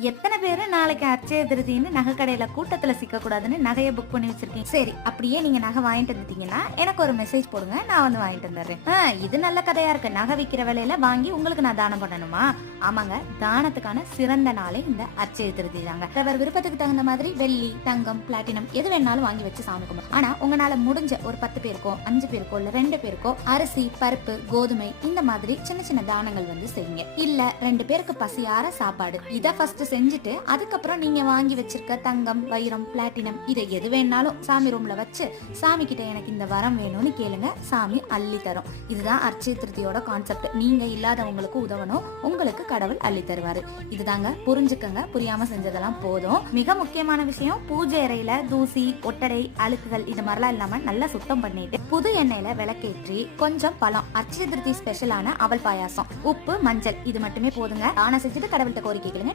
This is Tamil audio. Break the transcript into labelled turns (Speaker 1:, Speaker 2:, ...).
Speaker 1: எத்தனை பேரு நாளைக்கு அச்சய திருதின்னு நகை கடையில கூட்டத்துல சிக்க கூடாதுன்னு நகையை புக் பண்ணி வச்சிருக்கீங்க. சரி அப்படியே நீங்க நகை வாங்கிட்டு வந்துட்டீங்கன்னா எனக்கு ஒரு மெசேஜ் போடுங்க நான் வந்து வாங்கிட்டு வந்துடுறேன். ஆ, இது நல்ல கதையா இருக்கு. நகை விற்கிற விலையில வாங்கி உங்களுக்கு நான் தானம் பண்ணணுமா? ஆமாங்க தானத்துக்கான சிறந்த நாளே இந்த அச்சய திருதி தாங்க. அவர் விருப்பத்துக்கு தகுந்த மாதிரி வெள்ளி தங்கம் பிளாட்டினம் எது வேணாலும் வாங்கி வச்சு சாமி கும்பிடும் ஆனா உங்களால முடிஞ்ச ஒரு பத்து பேருக்கோ அஞ்சு பேருக்கோ இல்ல ரெண்டு பேருக்கோ அரிசி பருப்பு கோதுமை இந்த மாதிரி சின்ன சின்ன தானங்கள் வந்து செய்யுங்க. இல்ல ரெண்டு பேருக்கு பசியார சாப்பாடு. இதை ஃபர்ஸ்ட் செஞ்சுட்டு அதுக்கப்புறம் நீங்க வாங்கி வச்சிருக்க தங்கம் வைரம் பிளாட்டினம் இதை எது வேணாலும் சாமி ரூம்ல வச்சு சாமி கிட்ட எனக்கு இந்த வரம் வேணும்னு கேளுங்க. சாமி அள்ளி தரும். இதுதான் அர்ச்சய திருத்தியோட கான்செப்ட் நீங்க இல்லாதவங்களுக்கு உதவணும். உங்களுக்கு கடவுள் அள்ளி தருவாரு. இதுதாங்க புரிஞ்சுக்கங்க. புரியாம செஞ்சதெல்லாம் போதும். மிக முக்கியமான விஷயம் பூஜை அறையில தூசி ஒட்டடை அழுக்குகள் இது மாதிரிலாம் இல்லாம நல்லா சுத்தம் பண்ணிட்டு புது எண்ணெயில விளக்கேற்றி கொஞ்சம் பழம். அர்ச்சய திருத்தி ஸ்பெஷலான அவல் பாயாசம். உப்பு மஞ்சள் இது மட்டுமே போதுங்க. தானம் செஞ்சுட்டு கடவுள்கிட்ட கோரிக்கை கேளுங்க.